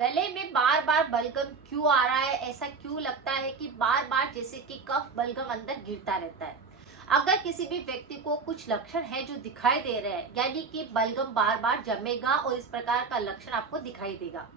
गले में बार बार बलगम क्यों आ रहा है? ऐसा क्यों लगता है कि बार बार जैसे कि कफ बलगम अंदर गिरता रहता है? अगर किसी भी व्यक्ति को कुछ लक्षण है जो दिखाई दे रहे हैं, यानी कि बलगम बार बार जमेगा और इस प्रकार का लक्षण आपको दिखाई देगा।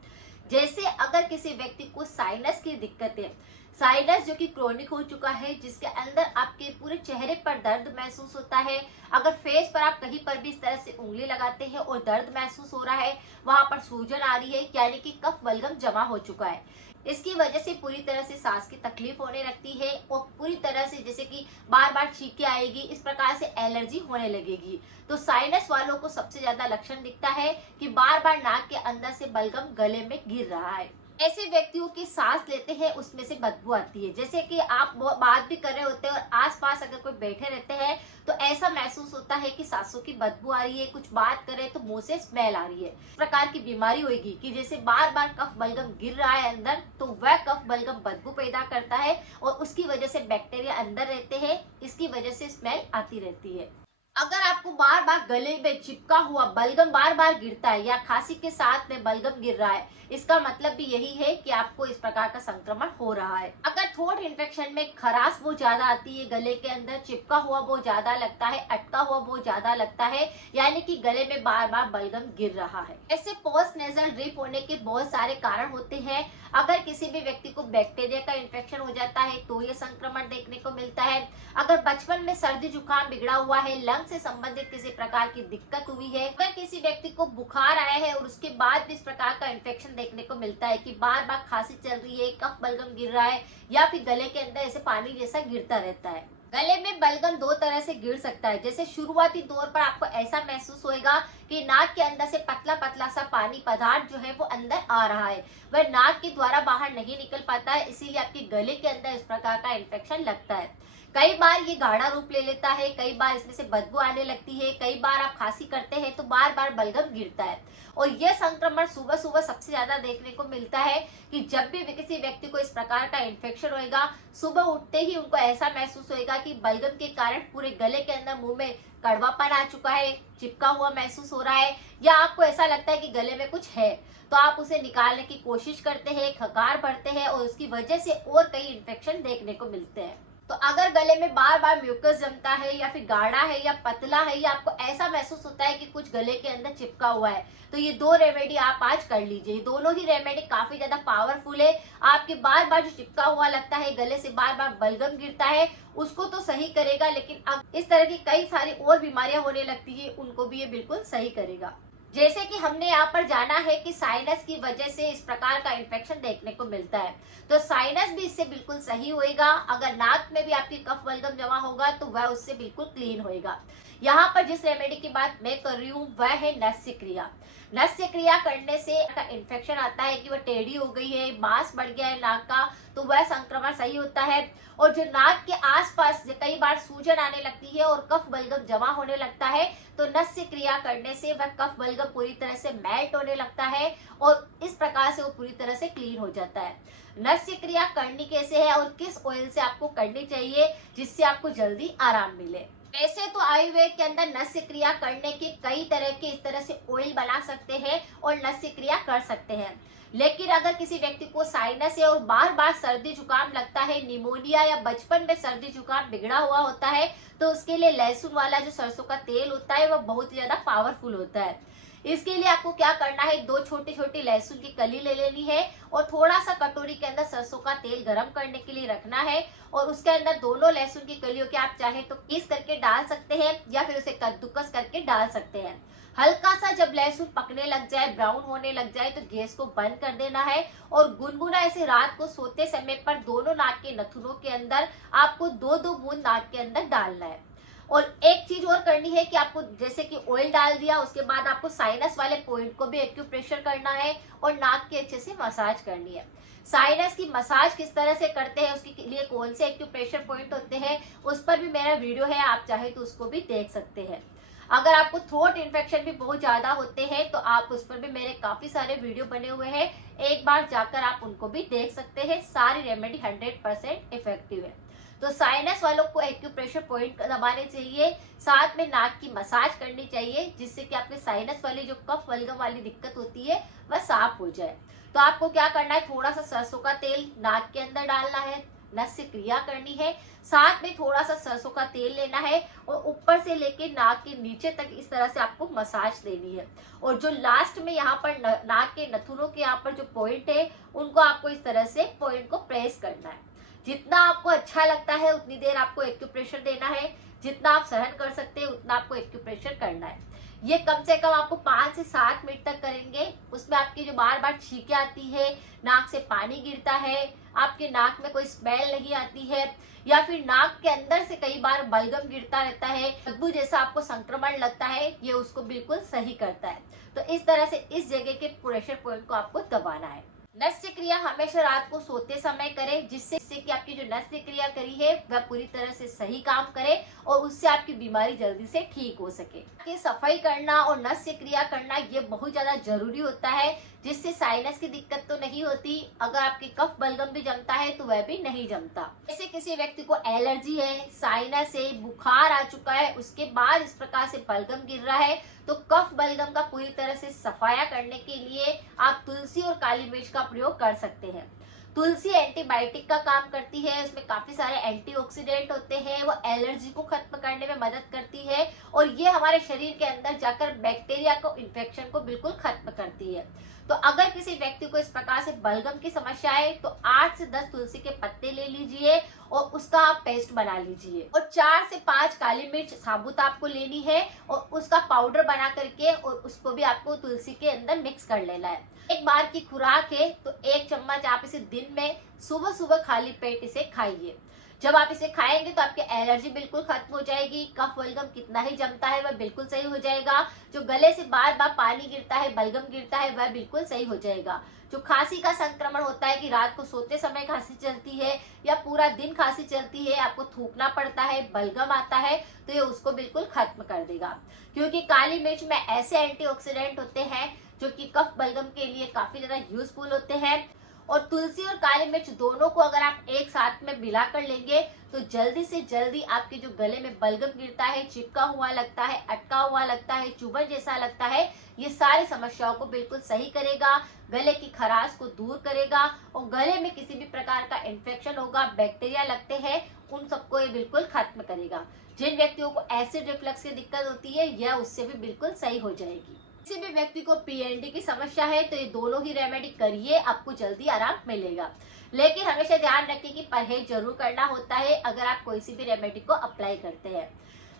जैसे अगर किसी व्यक्ति को साइनस की दिक्कत है, साइनस जो कि क्रोनिक हो चुका है, जिसके अंदर आपके पूरे चेहरे पर दर्द महसूस होता है। अगर फेस पर आप कहीं पर भी इस तरह से उंगली लगाते हैं और दर्द महसूस हो रहा है, वहां पर सूजन आ रही है, यानी कि कफ बलगम जमा हो चुका है। इसकी वजह से पूरी तरह से सांस की तकलीफ होने लगती है और पूरी तरह से जैसे कि बार बार छींकें आएगी, इस प्रकार से एलर्जी होने लगेगी। तो साइनस वालों को सबसे ज्यादा लक्षण दिखता है कि बार बार नाक के अंदर से बलगम गले में गिर रहा है। ऐसे व्यक्तियों की सांस लेते हैं उसमें से बदबू आती है। जैसे कि आप बात भी कर रहे होते हैं और आसपास अगर कोई बैठे रहते हैं तो ऐसा महसूस होता है कि सांसों की बदबू आ रही है, कुछ बात करें तो मुंह से स्मेल आ रही है। इस प्रकार की बीमारी होगी कि जैसे बार बार कफ बलगम गिर रहा है अंदर, तो वह कफ बलगम बदबू पैदा करता है और उसकी वजह से बैक्टीरिया अंदर रहते हैं, इसकी वजह से स्मेल आती रहती है। अगर आपको बार बार गले में चिपका हुआ बलगम बार बार गिरता है या खांसी के साथ में बलगम गिर रहा है, इसका मतलब भी यही है कि आपको इस प्रकार का संक्रमण हो रहा है। अगर थ्रोट इन्फेक्शन में खराश बहुत ज्यादा आती है, गले के अंदर चिपका हुआ बहुत ज्यादा लगता है, अटका हुआ बहुत ज्यादा लगता है, यानी कि गले में बार बार बलगम गिर रहा है। ऐसे पोस्ट नेजल ड्रिप होने के बहुत सारे कारण होते हैं। अगर किसी भी व्यक्ति को बैक्टीरिया का इन्फेक्शन हो जाता है तो ये संक्रमण देखने को मिलता है। अगर बचपन में सर्दी जुकाम बिगड़ा हुआ है, लंग से संबंधित किसी प्रकार की दिक्कत हुई है, अगर किसी व्यक्ति को बुखार आया है और उसके बाद भी इस प्रकार का इन्फेक्शन देखने को मिलता है कि बार बार खांसी चल रही है, कफ बलगम गिर रहा है या फिर गले के अंदर ऐसे पानी जैसा गिरता रहता है। गले में बलगम दो तरह से गिर सकता है। जैसे शुरुआती दौर पर आपको ऐसा महसूस होएगा कि नाक के अंदर से पतला पतला सा पानी पदार्थ जो है वो अंदर आ रहा है, वह नाक के द्वारा बाहर नहीं निकल पाता है, इसीलिए आपके गले के अंदर इस प्रकार का इन्फेक्शन लगता है। कई बार ये गाढ़ा रूप ले लेता है, कई बार इसमें से बदबू आने लगती है, कई बार आप खांसी करते हैं तो बार बार बलगम गिरता है। और यह संक्रमण सुबह सुबह सबसे ज्यादा देखने को मिलता है कि जब भी किसी व्यक्ति को इस प्रकार का इन्फेक्शन होएगा, सुबह उठते ही उनको ऐसा महसूस होएगा कि बलगम के कारण पूरे गले के अंदर मुंह में कड़वापन आ चुका है, चिपका हुआ महसूस हो रहा है, या आपको ऐसा लगता है कि गले में कुछ है, तो आप उसे निकालने की कोशिश करते हैं, खकार भरते हैं और उसकी वजह से और कई इन्फेक्शन देखने को मिलते हैं। तो अगर गले में बार बार म्यूकस जमता है या फिर गाढ़ा है या पतला है या आपको ऐसा महसूस होता है कि कुछ गले के अंदर चिपका हुआ है, तो ये दो रेमेडी आप आज कर लीजिए। दोनों ही रेमेडी काफी ज्यादा पावरफुल है। आपके बार बार जो चिपका हुआ लगता है, गले से बार बार बलगम गिरता है, उसको तो सही करेगा, लेकिन अब इस तरह की कई सारी और बीमारियां होने लगती है, उनको भी ये बिल्कुल सही करेगा। जैसे कि हमने यहाँ पर जाना है कि साइनस की वजह से इस प्रकार का इन्फेक्शन देखने को मिलता है, तो साइनस भी इससे बिल्कुल सही होएगा। अगर नाक में भी आपकी कफ बलगम जमा होगा तो वह उससे बिल्कुल क्लीन होएगा। यहाँ पर जिस रेमेडी की बात मैं कर रही हूँ वह है नस्य क्रिया। नस्य क्रिया करने से इन्फेक्शन आता है कि वह टेढ़ी हो गई है, मांस बढ़ गया है नाक का, तो वह संक्रमण सही होता है। और जो नाक के आसपास कई बार सूजन आने लगती है और कफ बलगम जमा होने लगता है, तो नस्य क्रिया करने से वह कफ बलगम पूरी तरह से मेल्ट होने लगता है और इस प्रकार से वो पूरी तरह से क्लीन हो जाता है। नस्य क्रिया करनी कैसे है और किस ऑयल से आपको करनी चाहिए जिससे आपको जल्दी आराम मिले? वैसे तो आयुर्वेद के अंदर नस्य क्रिया करने के कई तरह के इस तरह से ऑयल बना सकते हैं और नस्य क्रिया कर सकते हैं, लेकिन अगर किसी व्यक्ति को साइनस है और बार बार सर्दी जुकाम लगता है, निमोनिया या बचपन में सर्दी जुकाम बिगड़ा हुआ होता है, तो उसके लिए लहसुन वाला जो सरसों का तेल होता है वह बहुत ही ज्यादा पावरफुल होता है। इसके लिए आपको क्या करना है, दो छोटी छोटी लहसुन की कली ले लेनी है और थोड़ा सा कटोरी के अंदर सरसों का तेल गरम करने के लिए रखना है और उसके अंदर दोनों लहसुन की कलियों के आप चाहे तो पीस करके डाल सकते हैं या फिर उसे कद्दूकस करके डाल सकते हैं। हल्का सा जब लहसुन पकने लग जाए, ब्राउन होने लग जाए, तो गैस को बंद कर देना है और गुनगुना ऐसे रात को सोते समय पर दोनों नाक के नथुनों के अंदर आपको दो दो बूंद नाक के अंदर डालना है। और एक चीज और करनी है कि आपको जैसे कि ऑयल डाल दिया, उसके बाद आपको साइनस वाले पॉइंट को भी एक्यूप्रेशर करना है और नाक के अच्छे से मसाज करनी है। साइनस की मसाज किस तरह से करते हैं, उसके लिए कौन से एक्यूप्रेशर पॉइंट होते हैं, उस पर भी मेरा वीडियो है, आप चाहे तो उसको भी देख सकते हैं। अगर आपको थ्रोट इन्फेक्शन भी बहुत ज्यादा होते हैं तो आप उस पर भी मेरे काफी सारे वीडियो बने हुए हैं, एक बार जाकर आप उनको भी देख सकते हैं। सारी रेमेडी 100% इफेक्टिव है। तो साइनस वालों को एक्यूप्रेशर पॉइंट दबाने चाहिए, साथ में नाक की मसाज करनी चाहिए, जिससे कि आपके साइनस वाली जो कफ बलगम वाली दिक्कत होती है वह साफ हो जाए। तो आपको क्या करना है, थोड़ा सा सरसों का तेल नाक के अंदर डालना है, नस से क्रिया करनी है, साथ में थोड़ा सा सरसों का तेल लेना है और ऊपर से लेके नाक के नीचे तक इस तरह से आपको मसाज देनी है। और जो लास्ट में यहाँ पर नाक के नथुनों के यहाँ पर जो पॉइंट है, उनको आपको इस तरह से पॉइंट को प्रेस करना है। जितना आपको अच्छा लगता है उतनी देर आपको एक्यूप्रेशर देना है, जितना आप सहन कर सकते हैं उतना आपको एक्यूप्रेशर करना है। ये कम से कम आपको 5 से 7 मिनट तक करेंगे। उसमें आपकी जो बार बार छींकें आती है, नाक से पानी गिरता है, आपके नाक में कोई स्मेल नहीं आती है, या फिर नाक के अंदर से कई बार बलगम गिरता रहता है, बदबू जैसा आपको संक्रमण लगता है, ये उसको बिल्कुल सही करता है। तो इस तरह से इस जगह के प्रेशर पॉइंट को आपको दबाना है। नस्य क्रिया हमेशा रात को सोते समय करें, जिससे कि आपकी जो नस्य क्रिया करी है वह पूरी तरह से सही काम करे और उससे आपकी बीमारी जल्दी से ठीक हो सके। कि सफाई करना और नस्य क्रिया करना ये बहुत ज्यादा जरूरी होता है, जिससे साइनस की दिक्कत तो नहीं होती। अगर आपके कफ बलगम भी जमता है तो वह भी नहीं जमता। जैसे किसी व्यक्ति को एलर्जी है, साइनस है, बुखार आ चुका है, उसके बाद इस प्रकार से बलगम गिर रहा है, तो कफ बलगम का पूरी तरह से सफाया करने के लिए आप तुलसी और काली मिर्च का प्रयोग कर सकते हैं। तुलसी एंटीबायोटिक का काम करती है, उसमें काफी सारे एंटीऑक्सीडेंट होते हैं, वो एलर्जी को खत्म करने में मदद करती है और ये हमारे शरीर के अंदर जाकर बैक्टीरिया को, इन्फेक्शन को बिल्कुल खत्म करती है। तो अगर किसी व्यक्ति को इस प्रकार से बलगम की समस्या है तो 8 से 10 तुलसी के पत्ते ले लीजिए और उसका आप पेस्ट बना लीजिए, और 4 से 5 काली मिर्च साबुत आपको लेनी है और उसका पाउडर बना करके और उसको भी आपको तुलसी के अंदर मिक्स कर लेना है। एक बार की खुराक है तो 1 चम्मच आप इसे दिन में सुबह सुबह खाली पेट इसे खाइए। जब आप इसे खाएंगे तो आपकी एलर्जी बिल्कुल खत्म हो जाएगी, कफ बलगम कितना ही जमता है वह बिल्कुल सही हो जाएगा, जो गले से बार बार पानी गिरता है, बलगम गिरता है, वह बिल्कुल सही हो जाएगा, जो खांसी का संक्रमण होता है कि रात को सोते समय खांसी चलती है या पूरा दिन खांसी चलती है, आपको थूकना पड़ता है, बलगम आता है, तो ये उसको बिल्कुल खत्म कर देगा। क्योंकि काली मिर्च में ऐसे एंटीऑक्सीडेंट होते हैं जो कि कफ बलगम के लिए काफी ज्यादा यूजफुल होते हैं। और तुलसी और काली मिर्च दोनों को अगर आप एक साथ में मिला कर लेंगे तो जल्दी से जल्दी आपके जो गले में बलगम गिरता है, चिपका हुआ लगता है, अटका हुआ लगता है, चुभन जैसा लगता है, ये सारी समस्याओं को बिल्कुल सही करेगा, गले की खराश को दूर करेगा और गले में किसी भी प्रकार का इन्फेक्शन होगा, बैक्टीरिया लगते हैं, उन सबको ये बिल्कुल खत्म करेगा। जिन व्यक्तियों को एसिड रिफ्लक्स की दिक्कत होती है यह उससे भी बिल्कुल सही हो जाएगी। किसी भी व्यक्ति को पीएनडी की समस्या है तो ये दोनों ही रेमेडी करिए, आपको जल्दी आराम मिलेगा। लेकिन हमेशा ध्यान रखिए कि परहेज जरूर करना होता है अगर आप कोई सी भी रेमेडी को अप्लाई करते हैं।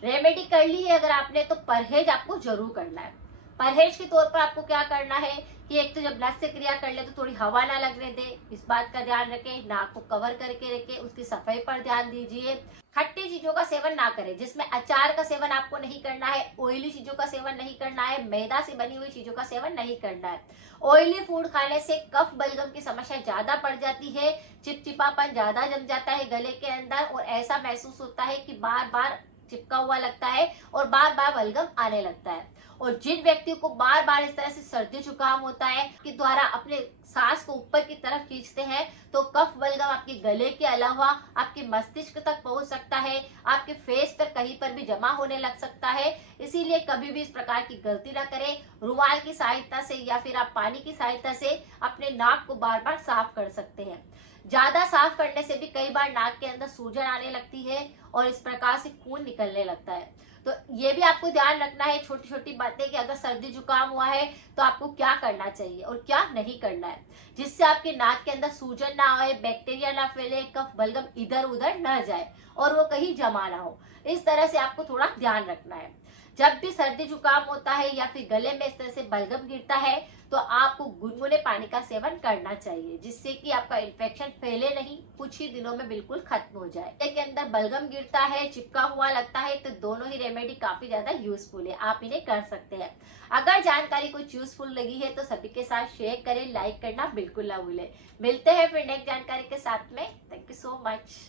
रेमेडी कर ली है अगर आपने तो परहेज आपको जरूर करना है। परहेज के तौर पर आपको क्या करना है कि एक तो जब नस्य क्रिया कर ले तो थोड़ी हवा ना लगने दे, इस बात का ध्यान रखें, नाक को कवर करके रखें, उसकी सफाई पर ध्यान दीजिए। खट्टी चीजों का सेवन ना करें, जिसमें अचार का सेवन आपको नहीं करना है, ऑयली चीजों का सेवन नहीं करना है, मैदा से बनी हुई चीजों का सेवन नहीं करना है। ऑयली फूड खाने से कफ बलगम की समस्या ज्यादा बढ़ जाती है, चिपचिपापन ज्यादा जम जाता है गले के अंदर और ऐसा महसूस होता है कि बार बार चिपका हुआ लगता है और बार बार बलगम आने लगता है। और जिन व्यक्तियों को बार बार इस तरह से सर्दी जुकाम होता है कि द्वारा अपने सांस को ऊपर की तरफ खींचते हैं तो कफ बलगम आपके गले के अलावा आपके मस्तिष्क तक पहुंच सकता है, आपके फेस पर कहीं पर भी जमा होने लग सकता है। इसीलिए कभी भी इस प्रकार की गलती ना करें। रुमाल की सहायता से या फिर आप पानी की सहायता से अपने नाक को बार बार साफ कर सकते हैं। ज्यादा साफ करने से भी कई बार नाक के अंदर सूजन आने लगती है और इस प्रकार से खून निकलने लगता है। तो ये भी आपको ध्यान रखना है, छोटी छोटी बातें, कि अगर सर्दी जुकाम हुआ है तो आपको क्या करना चाहिए और क्या नहीं करना है, जिससे आपके नाक के अंदर सूजन ना आए, बैक्टीरिया ना फैले, कफ बलगम इधर उधर न जाए और वो कहीं जमा ना हो। इस तरह से आपको थोड़ा ध्यान रखना है। जब भी सर्दी जुकाम होता है या फिर गले में इस तरह से बलगम गिरता है तो आपको गुनगुने पानी का सेवन करना चाहिए, जिससे कि आपका इन्फेक्शन फैले नहीं, कुछ ही दिनों में बिल्कुल खत्म हो जाए। के अंदर बलगम गिरता है, चिपका हुआ लगता है, तो दोनों ही रेमेडी काफी ज्यादा यूजफुल है, आप इन्हें कर सकते हैं। अगर जानकारी कुछ यूजफुल लगी है तो सभी के साथ शेयर करें, लाइक करना बिल्कुल ना भूलें। मिलते हैं फिर नेक्स्ट जानकारी के साथ में। Thank you so much.